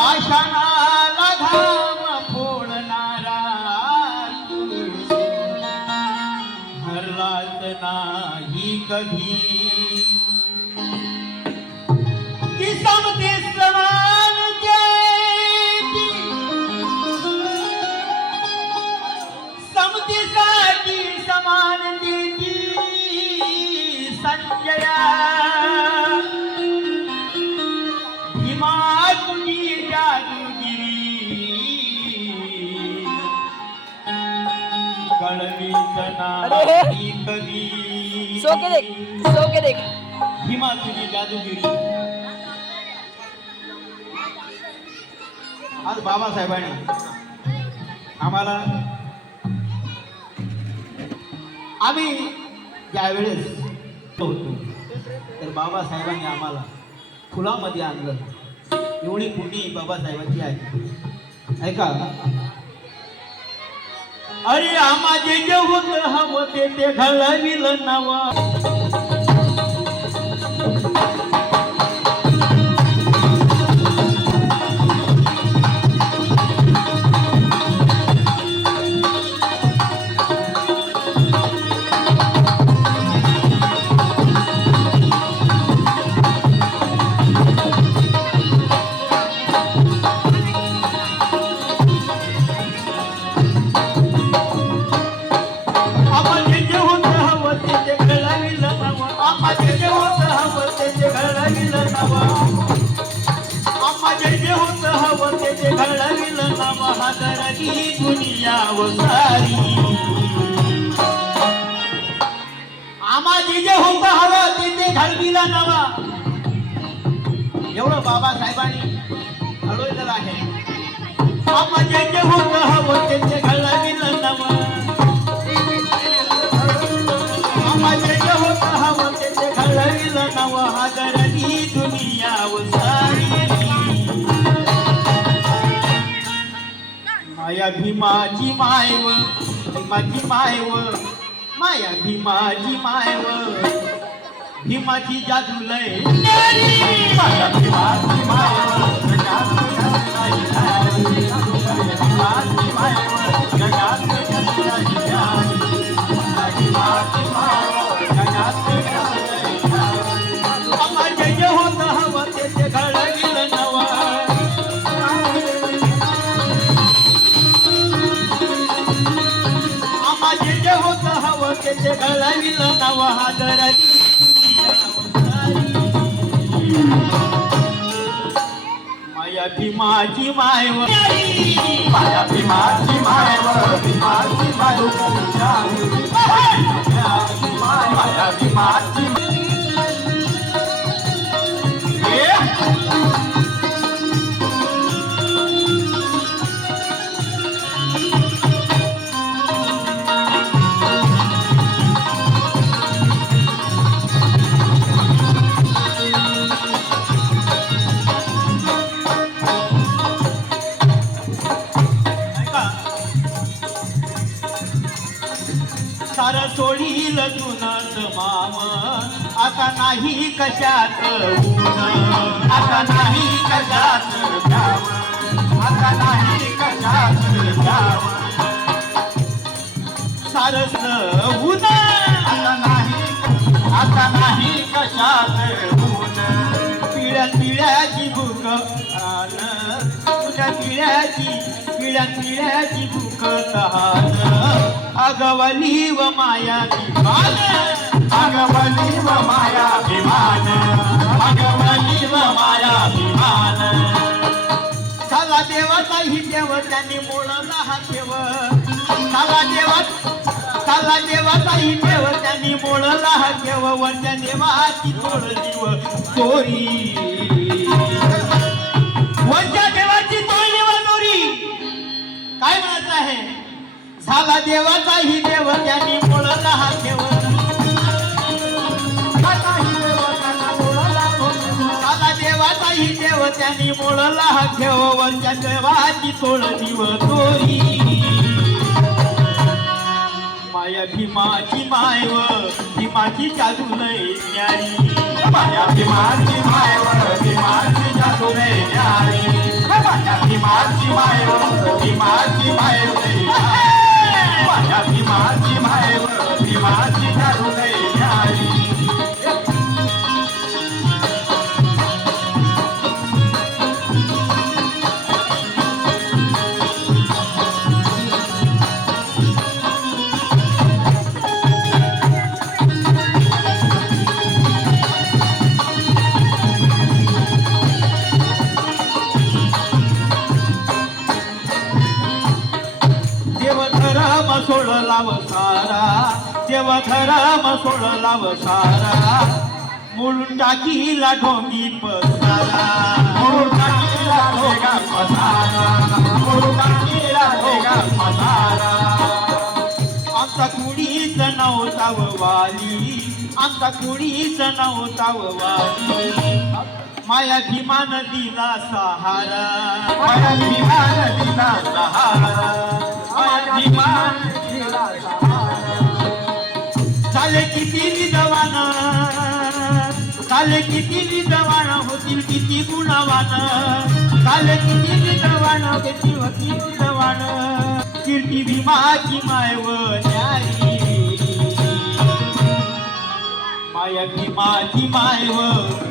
पाषाणाला घाम फोडणारा हरलाच नाही कधी की समते समान समतेसाठी समान देती संजया भीमा तुझी जादूगिरी कळवीच नाही कधी सो के देख भीमा तुझी जादूगिरी आज बाबासाहेबांनी आम्हाला आम्ही ज्यावेळेस होतो तर बाबासाहेबांनी आम्हाला फुलामध्ये आणलं. एवढी पुण्य बाबासाहेबांची आहे. ऐका, अरे आम्हा जे होत हवं ते घडविलं नवा. दुनिया वसारी आम्हा जे होत हवं ते घडविला नवा. एवढं बाबासाहेबांनी घडवलेलं आहे. आम्हा जे होत हवं ते घडविलं नवा. आम्हा जे होत हवं ते घडविलं नवा. हादरली दुनिया वसारी माया भीमाची मायव भीमाची मायव माया भीमाची मायव भीमाची जादू लय माया भीमाची मायव भीमाची मायव जगात जे होत हवं ते घडविलं नवा. जे होत हवं ते घडविलं नवा. हादरली माया भीमाची मायव माया भीमाची मायव भीमाची मायव माया भीमाची सार सोडील जुनत माम आता नाही कशात ऊन. आता नाही कशात जाव. आता नाही कशात जाव. सारस ऊन आता नाही कशात ऊन. पिढ्याची भूक आन तुझ्या पिढ्याची भूक तहान. अगवली व माया विमान अगवली व माया विमान अगवली व माया विमान. साला देवाचाही देव त्यांनी मोडला हा देव. साला देवाचाही देव त्यांनी मोडला हा देव. वरच्या देवाची तोडली व चोरी. वरच्या देवाची तोडली व चोरी. काय म्हणायचं आहे? झाला देवाचाही देव त्यांनी मोडला हा देव. झाला देवाचाही देव त्यांनी मोडला हा देव. वरच्या देवाची तोडली व चोरी. माया भीमाची मायव भीमाची जादू लय न्यारी. माया भीमाची मायव भीमाची जादू लय न्यारी. भीमाची मायव भीमाची मायव माझ्या भीमाची मायव भीमाची जादू लय न्यारी सोडला व सारा देव धरम सोडला व सारा मोडून टाकीला ढोंगी पसारा मोडून टाकीला ढोंगा पसारा मोडून टाकीला ढोंगा पसारा आमचा कुणीच नव्हता व वाली आमचा कुणीच नव्हता व वाली माया भीमान दिला सहारा माया भीमान दिला सहारा माया भीमान दिला सहारा झाले किती विधवान झाले किती विधवान होतील किती गुणवान झाले किती विधवान होतील विधवान कीर्ती भीमाची मायव न्यारी माया भीमाची मायव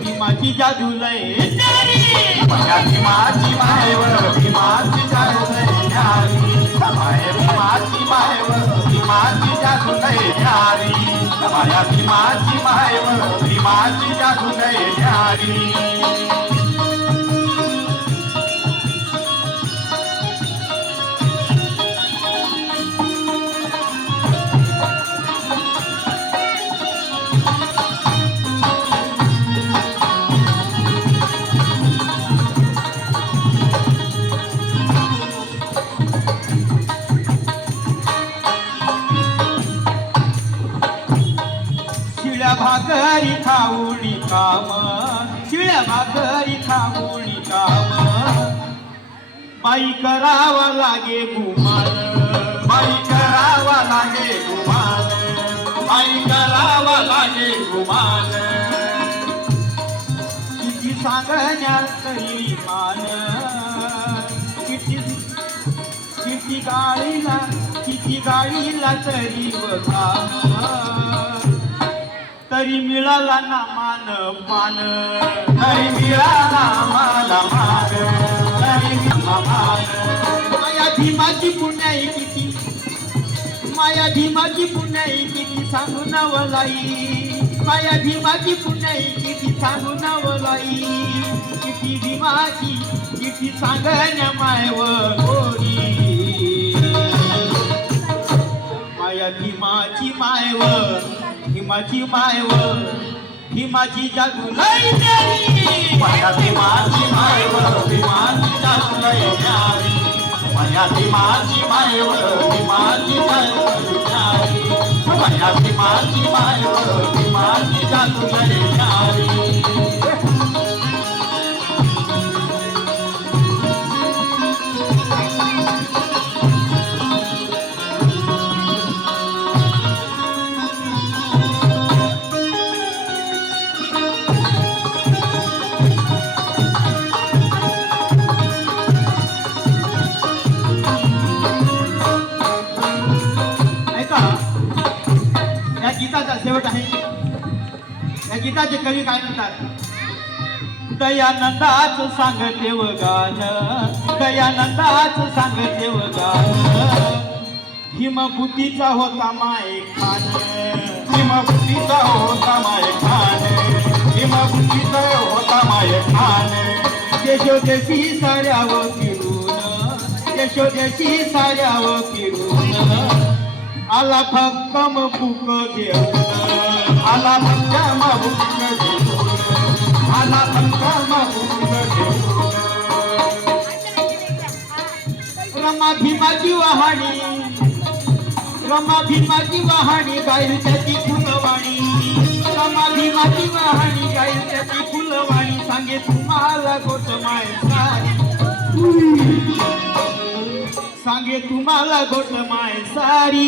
भीमाची जादू लय न्यारी माया भीमाची मायव भीमाची जादू लय न्यारी माया भीमाची मायव भीमाची जादू लय न्यारी माया भीमाची मायव भीमाची जादू लय न्यारी भाकरी खाऊनी काम शिळ्या भाकरी खाऊनी काम बाई करावा लागे गुमान बाई करावा लागे गुमान बाई करावा लागे गुमान किती सांगण्यात तरी मान किती गाळीला तरी वधान तरी मिळाला ना मान मान तरी मिळाला मला मान तरी मान माया भीमाची पुण्याई किती माया भीमाची पुण्याई किती सांगू नवलाई माया भीमाची पुण्याई किती सांगू नवलाई किती भीमाची किती सांगण्या मायव गोरी माया भीमाची मायव भीमाची मायव भीमाची जादू लय न्यारी माया भीमाची मायव भीमाची जादू लय न्यारी माया भीमाची मायव भीमाची जादू लय न्यारी माया भीमाची मायव भीमाची जादू लय न्यारी गीताचा शेवट आहे या गीताचे कवी काय म्हणतात दयानंदाच सांगते व गान दयानंदाच सांगते व गान हिमबुद्धीचा होता माय खान हिमबुद्धीचा होता माय खान हिमबुद्धीचा होता माय खान यशोदेशी साऱ्यावर फिरून यशोदेशी साऱ्यावर फिरून आला फक्त बुक घेऊन आला फक्त बुक घेऊन आला फक्त बुक घेऊन रमा भीमाची वहाणी रमा भीमाची वहाणी गाईल त्याची फुलवाणी रमा भीमाची वहाणी गाईल त्याची फुलवाणी सांगे तुम्हाला गोटमाय सारी सांगे तुम्हाला गोटमाय सारी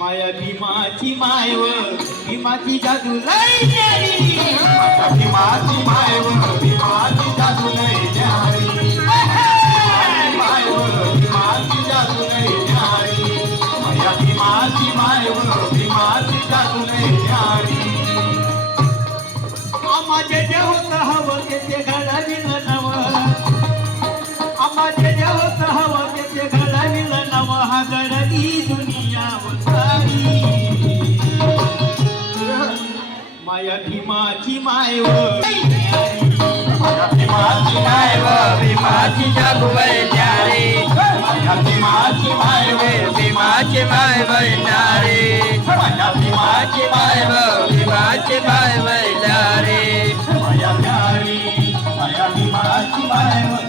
माया भीमाची मायव भीमाची जादू लय न्यारी माया भीमाची मायव भीमाची जादू लय न्यारी मायव भीमाची जादू लय न्यारी माया भीमाची मायव भीमाची जादू लय न्यारी आम्हाचे जे होत हवं ते घडाविल नव आम्हाचे जे होत हवं ते घडाविल नव हा घडली दुनिया वसारी माया भीमाची मायव माया भीमाची मायव भीमाची जादू लय न्यारी माया भीमाची मायव भीमाची माय न्यारी माया भीमाची माय भीमाची माय न्यारी माया न्यारी माया भीमाची मायव